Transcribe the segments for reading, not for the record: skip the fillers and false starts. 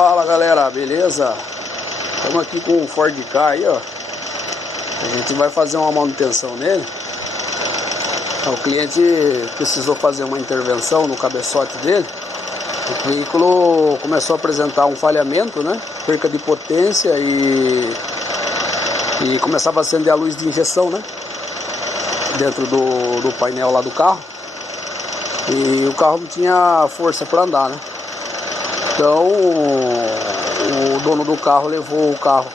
Fala galera, beleza? Estamos aqui com o Ford Ka aí, ó. A gente vai fazer uma manutenção nele. O cliente precisou fazer uma intervenção no cabeçote dele. O veículo começou a apresentar um falhamento, né? Perca de potência e começava a acender a luz de injeção, né? Dentro do painel lá do carro. E o carro não tinha força para andar, né? Então o dono do carro levou o carro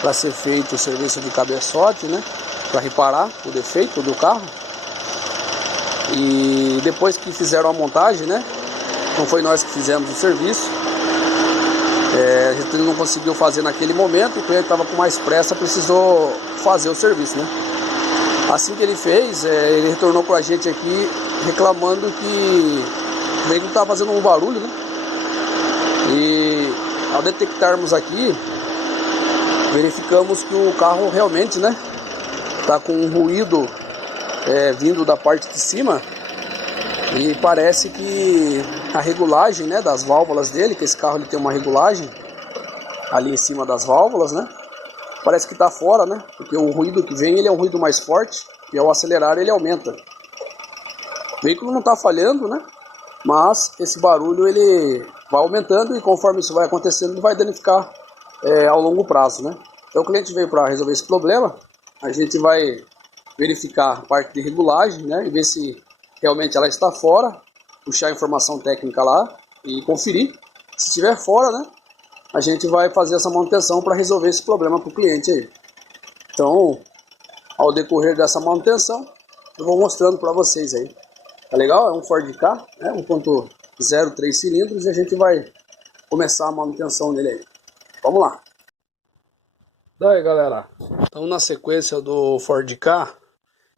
para ser feito o serviço de cabeçote, né? Para reparar o defeito do carro. E depois que fizeram a montagem, né? Não foi nós que fizemos o serviço. A gente não conseguiu fazer naquele momento. O cliente estava com mais pressa, precisou fazer o serviço, né? Assim que ele fez, ele retornou para a gente aqui reclamando que o veículo estava fazendo um barulho, né? E ao detectarmos aqui, verificamos que o carro realmente, né, está com um ruído vindo da parte de cima. E parece que a regulagem, né, das válvulas dele, que esse carro ele tem uma regulagem ali em cima das válvulas, né, parece que está fora, né, porque o ruído que vem ele é um ruído mais forte e ao acelerar ele aumenta. O veículo não está falhando, né, mas esse barulho ele vai aumentando e conforme isso vai acontecendo ele vai danificar ao longo prazo, né. Então o cliente veio para resolver esse problema. A gente vai verificar a parte de regulagem, né, e ver se realmente ela está fora, puxar a informação técnica lá e conferir. Se estiver fora, né, a gente vai fazer essa manutenção para resolver esse problema para o cliente aí. Então, ao decorrer dessa manutenção, eu vou mostrando para vocês aí. Tá legal? É um Ford Ka, né, 1.0 3 cilindros, e a gente vai começar a manutenção dele aí. Vamos lá. Daí galera, então na sequência do Ford Ka,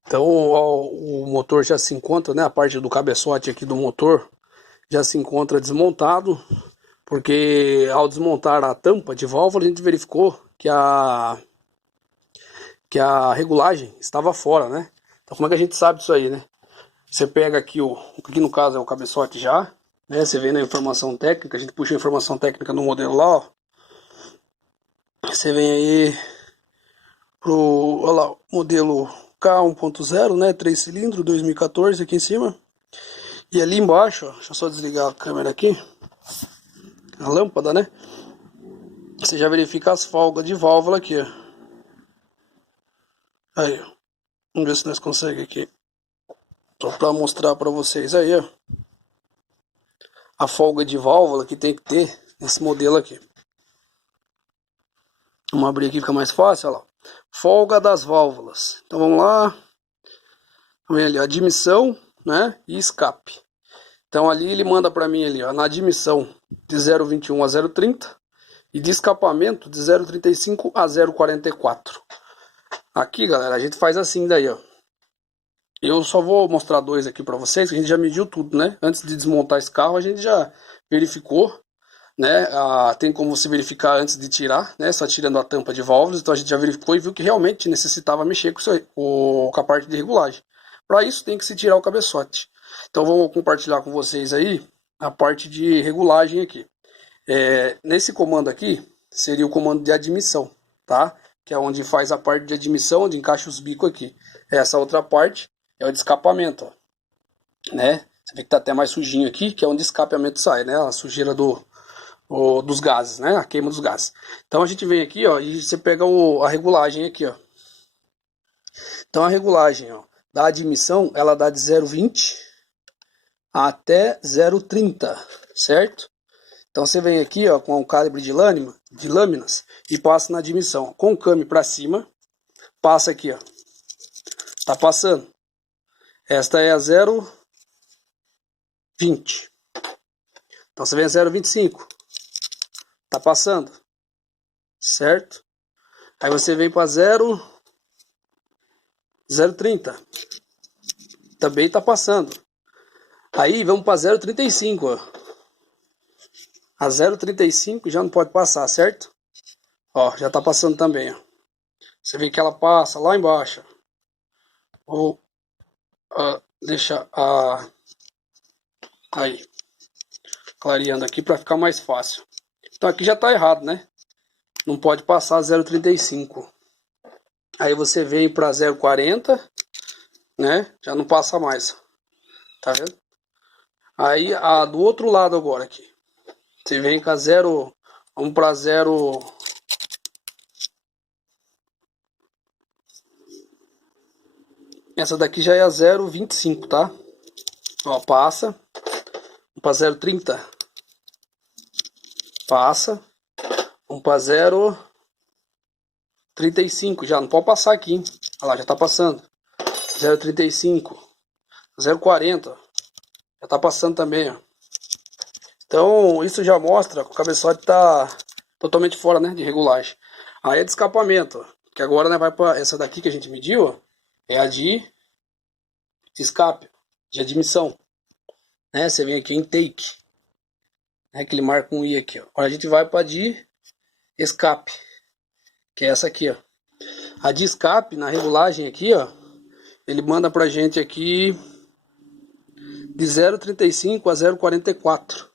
então o motor já se encontra, né, a parte do cabeçote aqui do motor já se encontra desmontado, porque ao desmontar a tampa de válvula a gente verificou que a regulagem estava fora, né. Então como é que a gente sabe disso aí, né? Você pega aqui, aqui no caso é o cabeçote já, né, você vê na informação técnica, a gente puxa a informação técnica no modelo lá, ó. Você vem aí olha lá, modelo Ka 1.0, né, 3 cilindros, 2014 aqui em cima. E ali embaixo, ó, deixa eu só desligar a câmera aqui, a lâmpada, né, você já verifica as folgas de válvula aqui, ó. Aí, ó. Vamos ver se nós conseguimos aqui, só para mostrar para vocês aí, ó, a folga de válvula que tem que ter nesse modelo aqui. Vamos abrir aqui, fica mais fácil, olha lá. Folga das válvulas. Então vamos lá. Vamos ver ali, admissão, né, e escape. Então ali ele manda para mim ali, ó, na admissão de 0,21 a 0,30 e de escapamento de 0,35 a 0,44. Aqui, galera, a gente faz assim daí, ó. Eu só vou mostrar dois aqui para vocês, que a gente já mediu tudo, né? Antes de desmontar esse carro, a gente já verificou, né? Tem como se verificar antes de tirar, né? Só tirando a tampa de válvulas. Então a gente já verificou e viu que realmente necessitava mexer com isso aí, com a parte de regulagem. Para isso tem que se tirar o cabeçote. Então vou compartilhar com vocês aí a parte de regulagem aqui. Nesse comando aqui seria o comando de admissão, tá? Que é onde faz a parte de admissão, onde encaixa os bicos aqui. Essa outra parte é o de escapamento, ó, né? Você vê que tá até mais sujinho aqui, que é onde o escapamento sai, né? A sujeira dos gases, né? A queima dos gases. Então a gente vem aqui, ó, e você pega a regulagem aqui, ó. Então a regulagem, ó, da admissão, ela dá de 0,20 até 0,30, certo? Então você vem aqui, ó, com o calibre de lâminas e passa na admissão, com o câmbio para cima, passa aqui, ó. Tá passando. Esta é a 0,20. Então você vem a 0,25. Tá passando. Certo? Aí você vem para 0,30. Também tá passando. Aí vamos para 0,35, ó. A 0,35 já não pode passar, certo? Ó, já tá passando também, ó. Você vê que ela passa lá embaixo. Vou deixar aí clareando aqui para ficar mais fácil. Então aqui já está errado, né? Não pode passar 0,35. Aí você vem para 0,40, né? Já não passa mais. Tá vendo? Aí do outro lado agora aqui. Você vem com a 0, vamos para 0. Essa daqui já é a 0,25, tá? Ó, passa. Vamos para 0,30. Passa. Vamos para 0,35 já. Não pode passar aqui, hein? Olha lá, já tá passando. 0,35. 0,40. Já tá passando também, ó. Então, isso já mostra que o cabeçote tá totalmente fora, né, de regulagem. Aí é de escapamento, ó, que agora, né, vai para essa daqui que a gente mediu, ó, é a de escape, de admissão, né? Você vem aqui em intake, né, que ele marca um I aqui, ó. Agora a gente vai para de escape, que é essa aqui, ó. A de escape, na regulagem aqui, ó, ele manda pra gente aqui de 0,35 a 0,44.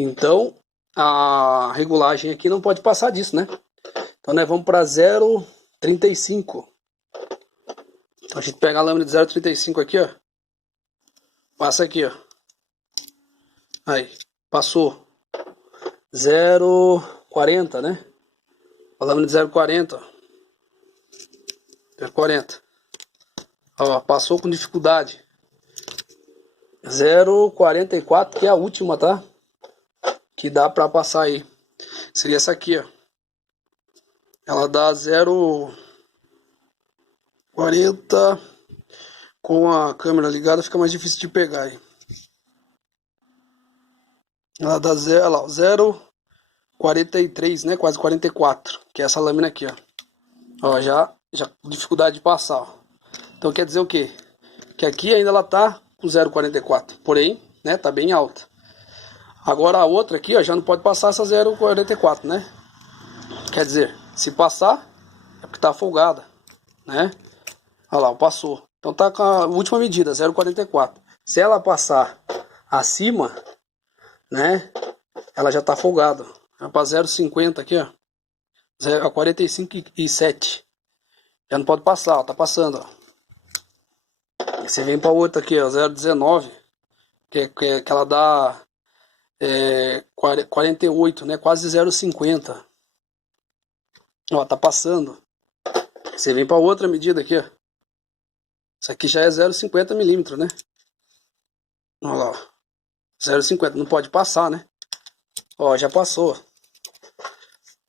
Então, a regulagem aqui não pode passar disso, né? Então, nós vamos para 0,35. Então, a gente pega a lâmina de 0,35 aqui, ó. Passa aqui, ó. Aí, passou. 0,40, né? A lâmina de 0,40. 0,40. Ó, passou com dificuldade. 0,44, que é a última, tá? Que dá pra passar aí. Seria essa aqui, ó. Ela dá 0,40. Com a câmera ligada fica mais difícil de pegar aí. Ela dá 0,43, né? Quase 44. Que é essa lâmina aqui, ó. Ó, já dificuldade de passar, ó. Então quer dizer o quê? Que aqui ainda ela tá com 0,44. Porém, né? Tá bem alta. Agora a outra aqui, ó, já não pode passar essa 0,44, né? Quer dizer, se passar, é porque tá folgada, né? Olha lá, passou. Então tá com a última medida, 0,44. Se ela passar acima, né? Ela já tá folgada. Vai pra 0,50 aqui, ó. 45,7. Já não pode passar, ó. Tá passando, ó. Você vem pra outra aqui, ó. 0,19. Que ela dá 48, né? Quase 0,50. Ó, tá passando. Você vem pra outra medida aqui, ó. Isso aqui já é 0,50 milímetros, né? Olha lá, ó. 0,50, não pode passar, né? Ó, já passou.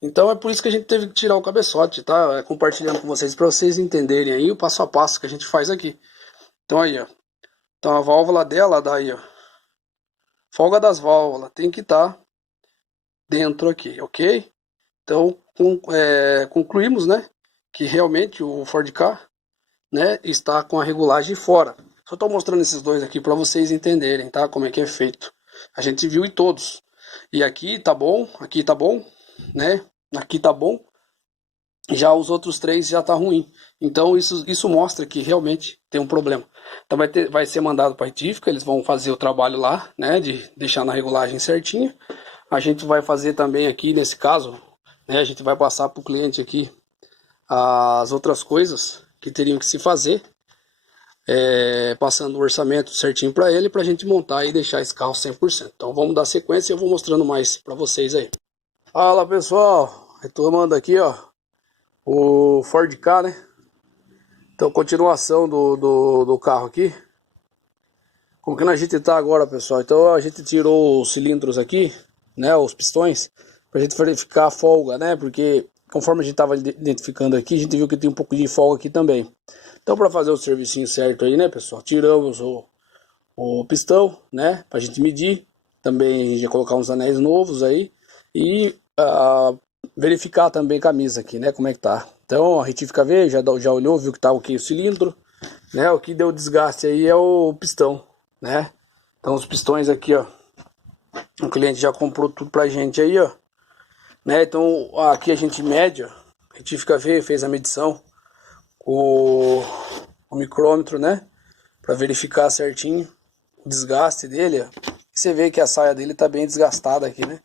Então é por isso que a gente teve que tirar o cabeçote, tá? Compartilhando com vocês para vocês entenderem aí o passo a passo que a gente faz aqui. Então aí, ó. Então a válvula dela daí, ó. Folga das válvulas tem que estar dentro aqui, ok? Então concluímos, né? Que realmente o Ford Ka, né, está com a regulagem fora. Só estou mostrando esses dois aqui para vocês entenderem, tá? Como é que é feito. A gente viu em todos. E aqui tá bom, né? Aqui tá bom. Já os outros três já tá ruim. Então isso mostra que realmente tem um problema. Então vai ser mandado para a retífica, eles vão fazer o trabalho lá, né? De deixar na regulagem certinha. A gente vai fazer também aqui nesse caso, né? A gente vai passar para o cliente aqui as outras coisas que teriam que se fazer. Passando o orçamento certinho para ele, para a gente montar e deixar esse carro 100%. Então vamos dar sequência e eu vou mostrando mais para vocês aí. Fala pessoal, retomando aqui, ó, o Ford Ka, né? Então continuação do carro aqui. Como que a gente tá agora, pessoal? Então a gente tirou os cilindros aqui, né, os pistões, pra gente verificar a folga, né? Porque conforme a gente tava identificando aqui, a gente viu que tem um pouco de folga aqui também. Então, para fazer o servicinho certo aí, né, pessoal? Tiramos o pistão, né? Pra gente medir. Também a gente ia colocar uns anéis novos aí. E verificar também a camisa aqui, né? Como é que tá. Então, a retífica veio, já olhou, viu que tá ok o cilindro. Né? O que deu desgaste aí é o pistão, né? Então, os pistões aqui, ó. O cliente já comprou tudo pra gente aí, ó. Né? Então, aqui a gente mede, ó. A retífica veio, fez a medição. O micrômetro, né? Para verificar certinho o desgaste dele, ó. Você vê que a saia dele tá bem desgastada aqui, né?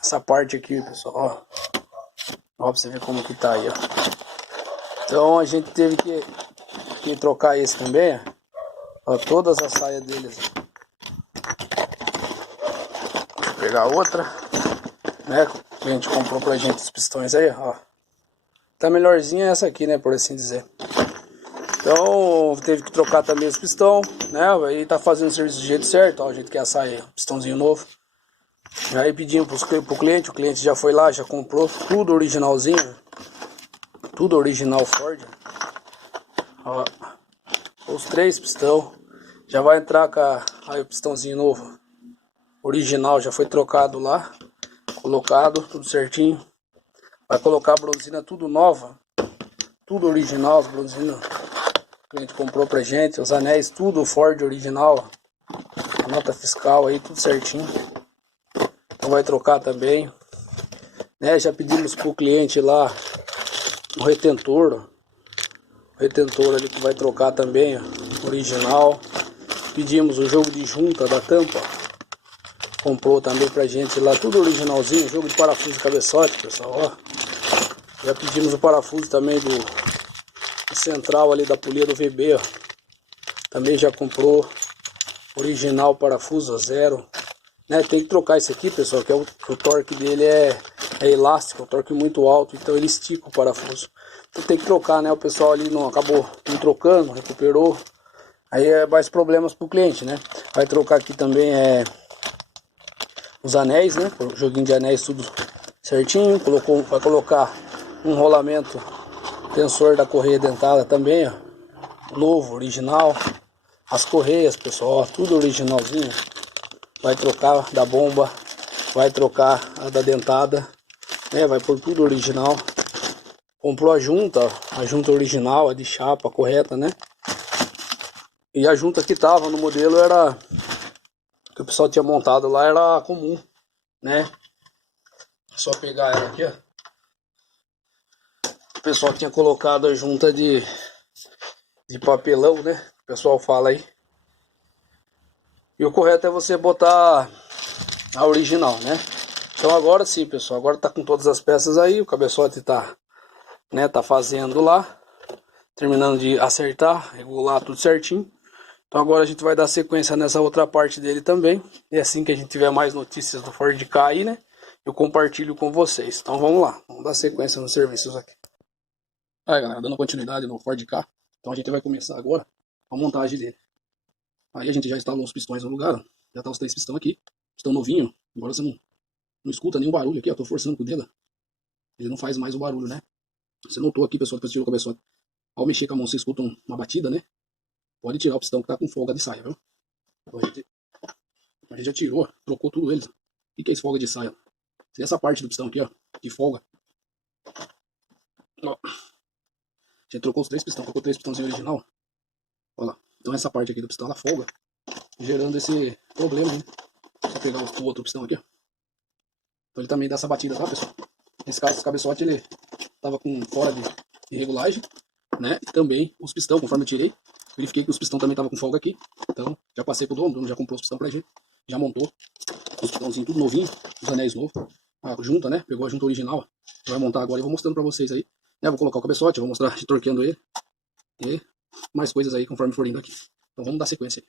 essa parte aqui, pessoal, ó. Ó, pra você ver como que tá aí, ó. Então a gente teve que trocar esse também, ó. Ó, todas as saias deles. Deixa eu pegar outra, né? A gente comprou pra gente os pistões aí, ó. Tá melhorzinha essa aqui, né, por assim dizer. Então teve que trocar também os pistão, né? Aí tá fazendo o serviço do jeito certo, ó. A gente quer sair pistãozinho novo. Aí pedimos pro cliente, o cliente já foi lá, já comprou tudo originalzinho. Tudo original Ford. Ó, os 3 pistão. Já vai entrar com aí o pistãozinho novo. Original já foi trocado lá. Colocado, tudo certinho. Vai colocar a bronzina tudo nova. Tudo original, as bronzinas. O cliente comprou pra gente. Os anéis, tudo Ford original. A nota fiscal aí, tudo certinho. Então vai trocar também. Né, já pedimos pro cliente lá o retentor. O retentor ali que vai trocar também, ó, original. Pedimos o jogo de junta da tampa. Comprou também pra gente lá, tudo originalzinho. Jogo de parafuso de cabeçote, pessoal, ó. Já pedimos o parafuso também do central ali da polia do VB, ó. Também já comprou original parafuso, zero. Né, tem que trocar esse aqui, pessoal, que o torque dele é elástico, um torque muito alto, então ele estica o parafuso. Então tem que trocar, né? O pessoal ali não acabou não trocando, recuperou. Aí é mais problemas pro cliente, né? Vai trocar aqui também os anéis, né? O joguinho de anéis tudo certinho. Vai colocar um rolamento tensor da correia dentada também, ó. Novo, original. As correias, pessoal, ó, tudo originalzinho. Vai trocar da bomba, vai trocar a da dentada, né? Vai por tudo original. Comprou a junta original, a de chapa correta, né? E a junta que tava no modelo era que o pessoal tinha montado lá, era comum, né? Só pegar ela aqui, ó. O pessoal tinha colocado a junta de papelão, né? O pessoal fala aí. E o correto é você botar a original, né? Então agora sim, pessoal, agora tá com todas as peças aí, o cabeçote tá, né, tá fazendo lá, terminando de acertar, regular tudo certinho. Então agora a gente vai dar sequência nessa outra parte dele também. E assim que a gente tiver mais notícias do Ford Ka aí, né, eu compartilho com vocês. Então vamos lá, vamos dar sequência nos serviços aqui. Aí galera, dando continuidade no Ford Ka. Então a gente vai começar agora a montagem dele. Aí a gente já instalou os pistões no lugar, ó. Já tá os 3 pistões aqui, pistão novinho. Agora você não escuta nenhum barulho aqui, ó, tô forçando com o dedo. Ele não faz mais o barulho, né? Você notou aqui, pessoal, depois tirou o cabeçote. Ao mexer com a mão, você escuta uma batida, né? Pode tirar o pistão que tá com folga de saia, viu? Então, a gente já tirou, trocou tudo eles. O que é esse folga de saia? Se essa parte do pistão aqui, ó, de folga. Ó, a gente trocou os 3 pistões, colocou 3 pistãozinhos original. Olha lá. Então essa parte aqui do pistão, ela folga, gerando esse problema, né? Vou pegar o outro pistão aqui, ó. Então ele também dá essa batida, tá, pessoal? Nesse caso, esse cabeçote, ele tava com fora de regulagem, né? E também os pistão, conforme eu tirei, verifiquei que os pistão também estavam com folga aqui. Então, já passei pro dono, já comprou os pistão pra gente, já montou os pistãozinhos tudo novinho, os anéis novos. A junta, né? Pegou a junta original, vai montar agora e vou mostrando pra vocês aí. Né? Vou colocar o cabeçote, vou mostrar torqueando ele. E mais coisas aí conforme for indo aqui. Então vamos dar sequência aí.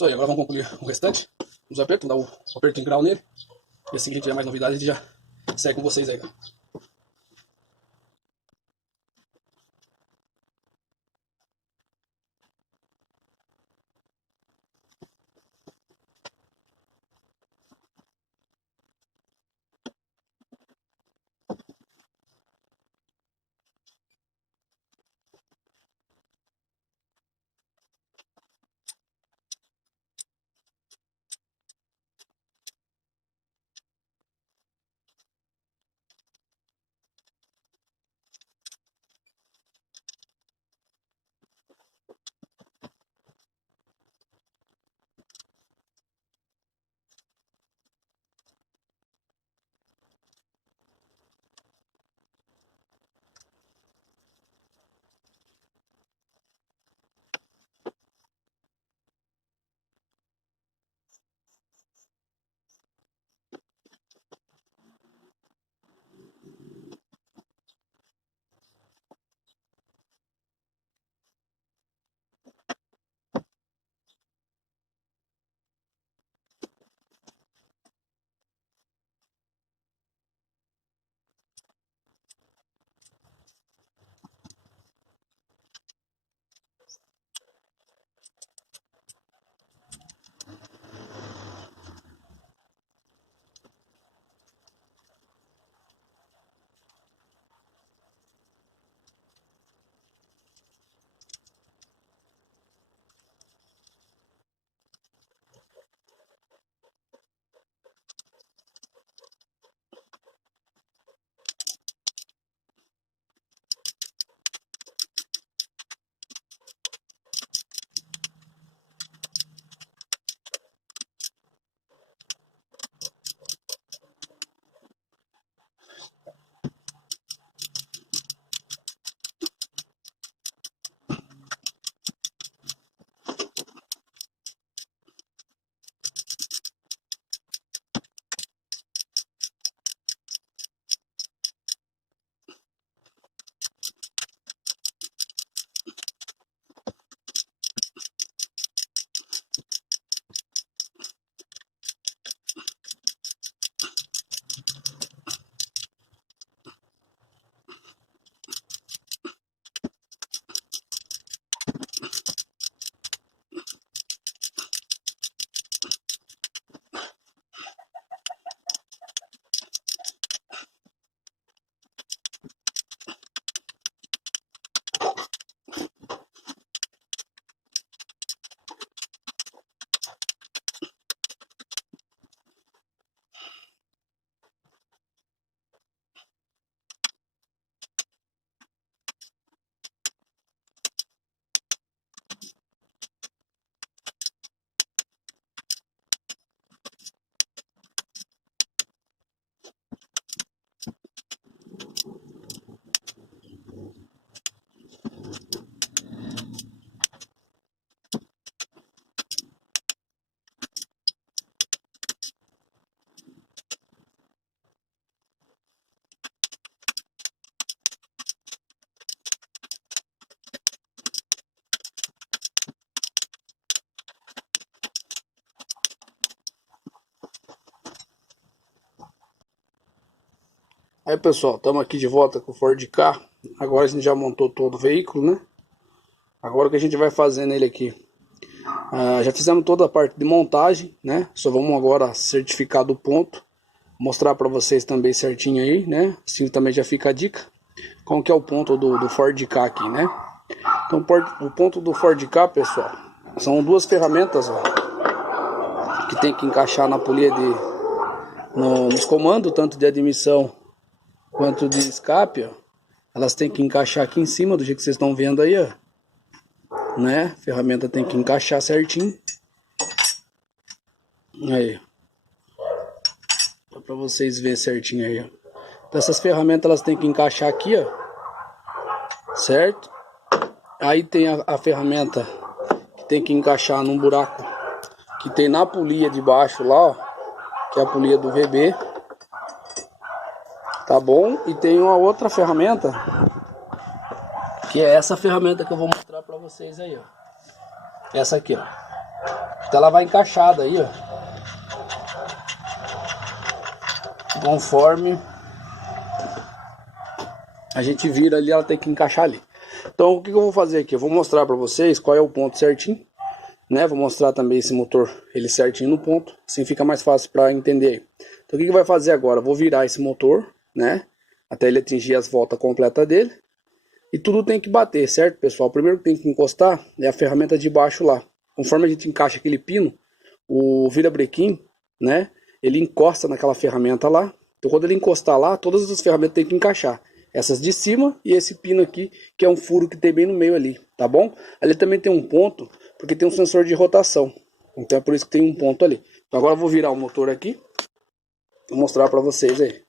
Isso aí, agora vamos concluir o restante dos apertos, dar o aperto em grau nele. E assim que a gente tiver mais novidades, a gente já segue com vocês aí, cara. Aí pessoal, estamos aqui de volta com o Ford Ka. Agora a gente já montou todo o veículo, né? Agora o que a gente vai fazer nele aqui? Já fizemos toda a parte de montagem, né? Só vamos agora certificar do ponto. Mostrar para vocês também certinho aí, né? Assim também já fica a dica. Como que é o ponto do Ford Ka aqui, né? Então o ponto do Ford Ka, pessoal, são duas ferramentas, ó, que tem que encaixar na polia nos comandos, tanto de admissão quanto de escape, ó. Elas têm que encaixar aqui em cima, do jeito que vocês estão vendo aí, ó. Né? A ferramenta tem que encaixar certinho. Aí. Só pra vocês verem certinho aí, ó. Então essas ferramentas elas têm que encaixar aqui, ó. Certo? Aí tem a ferramenta que tem que encaixar num buraco que tem na polia de baixo lá, ó. Que é a polia do VB. Tá bom? E tem uma outra ferramenta, que é essa ferramenta que eu vou mostrar pra vocês aí, ó. Essa aqui, ó. Então ela vai encaixada aí, ó. Conforme a gente vira ali, ela tem que encaixar ali. Então o que eu vou fazer aqui? Eu vou mostrar para vocês qual é o ponto certinho, né? Vou mostrar também esse motor, ele certinho no ponto, assim fica mais fácil para entender. Então o que vai fazer agora? Eu vou virar esse motor, né? Até ele atingir as voltas completas dele. E tudo tem que bater, certo, pessoal? O primeiro que tem que encostar é a ferramenta de baixo lá. Conforme a gente encaixa aquele pino, o virabrequim, né? Ele encosta naquela ferramenta lá. Então quando ele encostar lá, todas as ferramentas tem que encaixar. Essas de cima e esse pino aqui, que é um furo que tem bem no meio ali, tá bom? Ali também tem um ponto, porque tem um sensor de rotação. Então é por isso que tem um ponto ali. Então agora eu vou virar o motor aqui. Vou mostrar para vocês aí.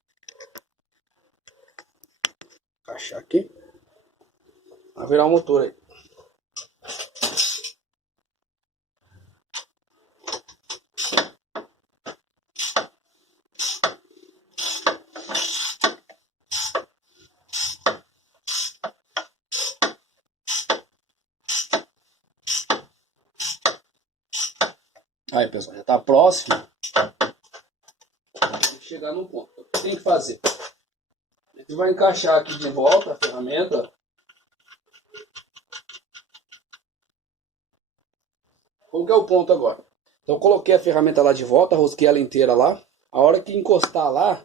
Encaixar aqui. Vou virar o motor aí. Aí, pessoal, já tá próximo. Tem que chegar no ponto. O que tem que fazer? A gente vai encaixar aqui de volta a ferramenta. Qual que é o ponto agora? Então eu coloquei a ferramenta lá de volta, rosquei ela inteira lá. A hora que encostar lá,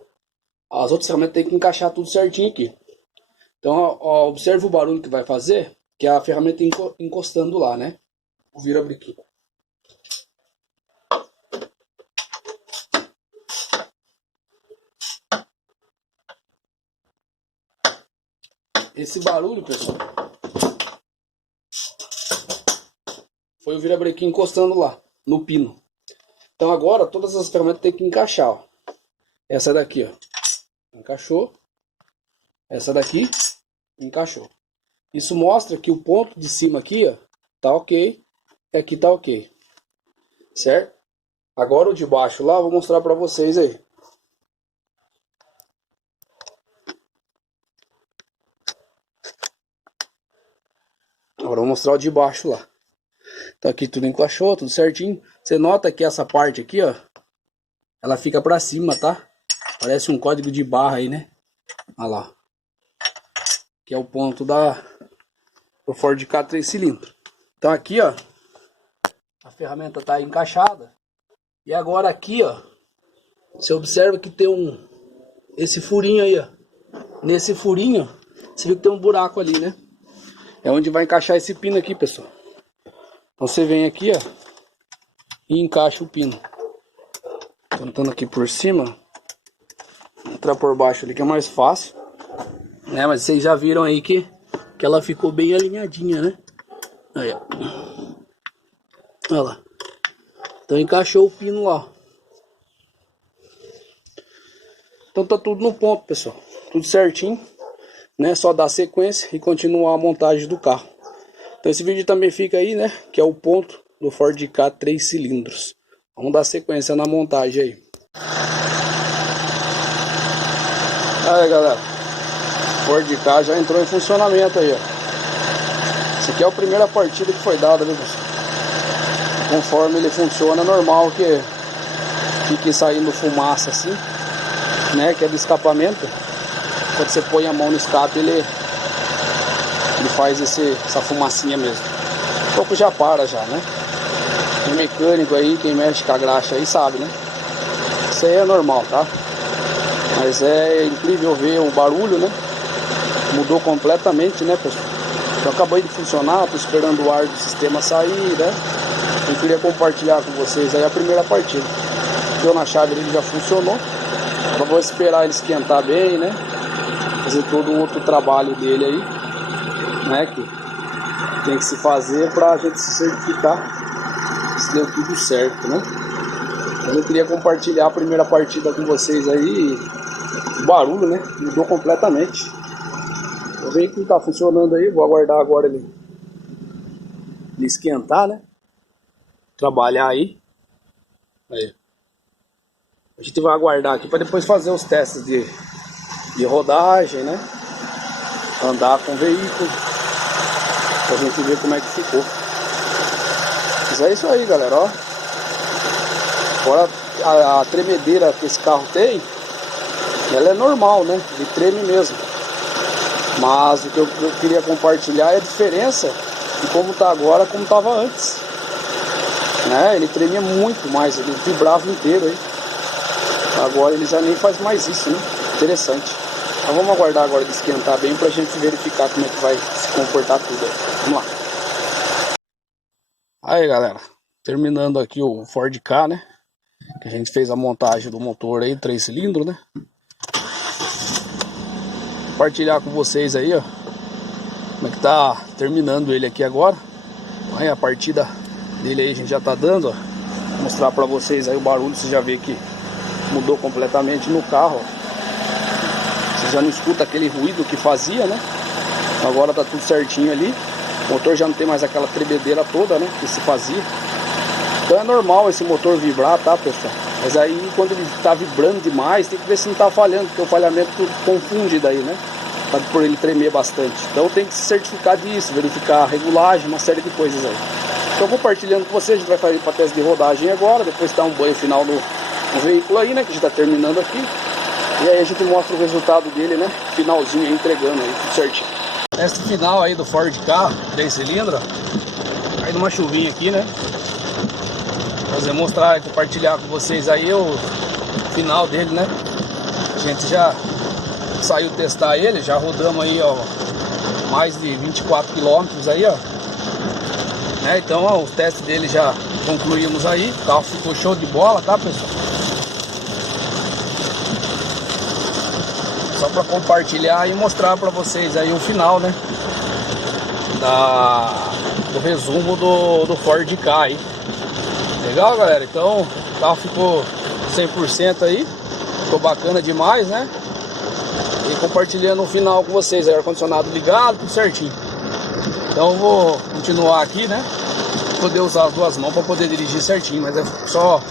as outras ferramentas tem que encaixar tudo certinho aqui. Então ó, observe o barulho que vai fazer, que é a ferramenta encostando lá, né? O virabrequim. Esse barulho, pessoal, foi o virabrequim encostando lá, no pino. Então agora todas as ferramentas tem que encaixar, ó. Essa daqui, ó, encaixou. Essa daqui, encaixou. Isso mostra que o ponto de cima aqui, ó, tá ok. E aqui tá ok. Certo? Agora o de baixo lá, eu vou mostrar pra vocês aí. Agora eu vou mostrar o de baixo lá. Então aqui tudo encaixou, tudo certinho. Você nota que essa parte aqui, ó, ela fica pra cima, tá? Parece um código de barra aí, né? Olha lá. Que é o ponto do Ford Ka 3 cilindros. Então aqui, ó, a ferramenta tá encaixada. E agora aqui, ó, você observa que tem esse furinho aí, ó. Nesse furinho, você viu que tem um buraco ali, né? É onde vai encaixar esse pino aqui, pessoal. Então você vem aqui, ó, e encaixa o pino. Tentando aqui por cima, entrar por baixo ali que é mais fácil, né? Mas vocês já viram aí que ela ficou bem alinhadinha, né? Aí, ó. Olha lá. Então encaixou o pino lá. Então tá tudo no ponto, pessoal. Tudo certinho, né? Só dar sequência e continuar a montagem do carro. Então esse vídeo também fica aí, né? Que é o ponto do Ford Ka 3 cilindros. Vamos dar sequência na montagem aí. Aí, galera. Ford Ka já entrou em funcionamento aí, ó. Essa aqui é a primeira partida que foi dada, viu, pessoal? Conforme ele funciona, normal que fique saindo fumaça assim, né? Que é do escapamento. Quando você põe a mão no escape, ele faz essa fumacinha mesmo. Um pouco já para já, né? O mecânico aí, quem mexe com a graxa aí sabe, né? Isso aí é normal, tá? Mas é incrível ver o barulho, né? Mudou completamente, né, pessoal? Já acabou de funcionar, tô esperando o ar do sistema sair, né? Eu queria compartilhar com vocês aí a primeira partida. Deu na chave, ele já funcionou. Agora vou esperar ele esquentar bem, né? Fazer todo um outro trabalho dele aí, né? Que tem que se fazer pra gente se certificar se deu tudo certo, né? Mas eu queria compartilhar a primeira partida com vocês aí. O barulho, né? Mudou completamente. O veículo tá funcionando aí, vou aguardar agora ele esquentar, né? Trabalhar aí. Aí. A gente vai aguardar aqui para depois fazer os testes de rodagem, né? Andar com o veículo, pra gente ver como é que ficou. Mas é isso aí, galera, ó. Agora a tremedeira que esse carro tem, ela é normal, né? Ele treme mesmo. Mas o que eu queria compartilhar é a diferença de como tá agora, como tava antes. Né? Ele tremia muito mais, ele vibrava inteiro aí. Agora ele já nem faz mais isso, né? Interessante. Então vamos aguardar agora de esquentar bem pra gente verificar como é que vai se comportar tudo aí. Vamos lá. Aí, galera, terminando aqui o Ford Ka, né? Que a gente fez a montagem do motor aí, 3 cilindros, né? Compartilhar com vocês aí, ó, como é que tá terminando ele aqui agora. Aí a partida dele aí a gente já tá dando, ó. Vou mostrar pra vocês aí o barulho, você já vê que mudou completamente no carro, ó. Você já não escuta aquele ruído que fazia, né? Agora tá tudo certinho ali. O motor já não tem mais aquela tremedeira toda, né, que se fazia. Então é normal esse motor vibrar, tá, pessoal? Mas aí quando ele tá vibrando demais, tem que ver se não tá falhando, porque o falhamento confunde daí, né? Por ele tremer bastante. Então tem que se certificar disso, verificar a regulagem, uma série de coisas aí. Então compartilhando com vocês, a gente vai fazer para teste de rodagem agora, depois dar um banho final no veículo aí, né, que a gente tá terminando aqui. E aí a gente mostra o resultado dele, né, finalzinho aí, entregando aí, tudo certinho. Teste final aí do Ford Ka, 3 cilindros, aí numa chuvinha aqui, né. Vou demonstrar e compartilhar com vocês aí o final dele, né. A gente já saiu testar ele, já rodamos aí, ó, mais de 24 quilômetros aí, ó. Né? Então, ó, o teste dele já concluímos aí. O carro ficou show de bola, tá, pessoal? Só para compartilhar e mostrar para vocês aí o final, né? Do resumo do Ford Ka aí. Legal, galera? Então, o carro ficou 100% aí. Ficou bacana demais, né? E compartilhando o final com vocês, ar-condicionado ligado, tudo certinho. Então eu vou continuar aqui, né? Poder usar as duas mãos para poder dirigir certinho, mas eu só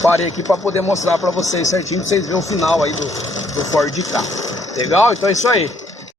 parei aqui para poder mostrar para vocês certinho, para vocês verem o final aí do Ford Ka. Legal? Então é isso aí.